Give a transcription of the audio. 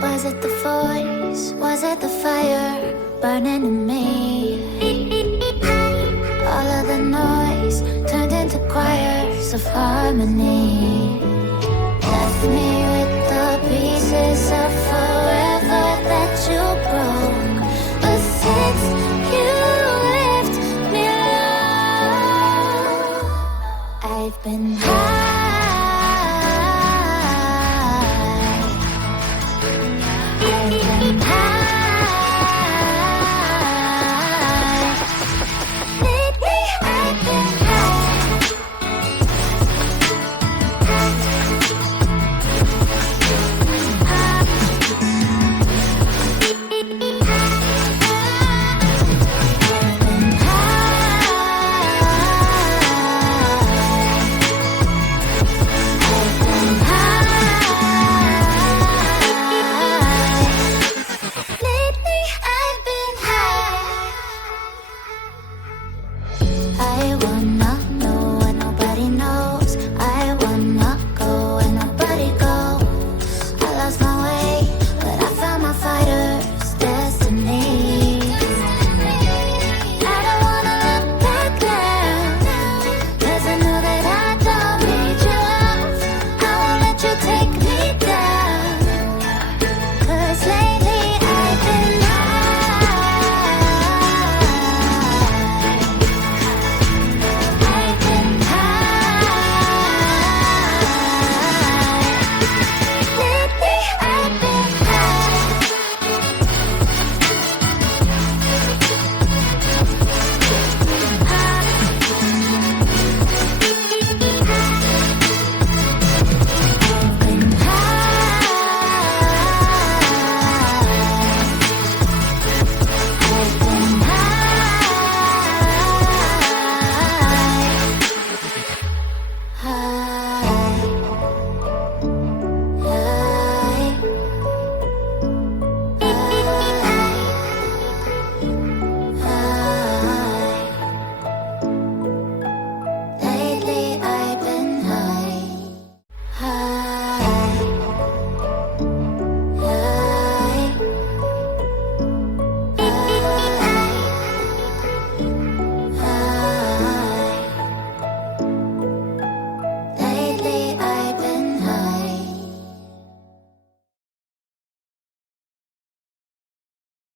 Was it the voice? Was it the fire burning in me? All of the noise turned into choirs of harmony. Left me with the pieces of forever that you broke. But since you left me alone, I've been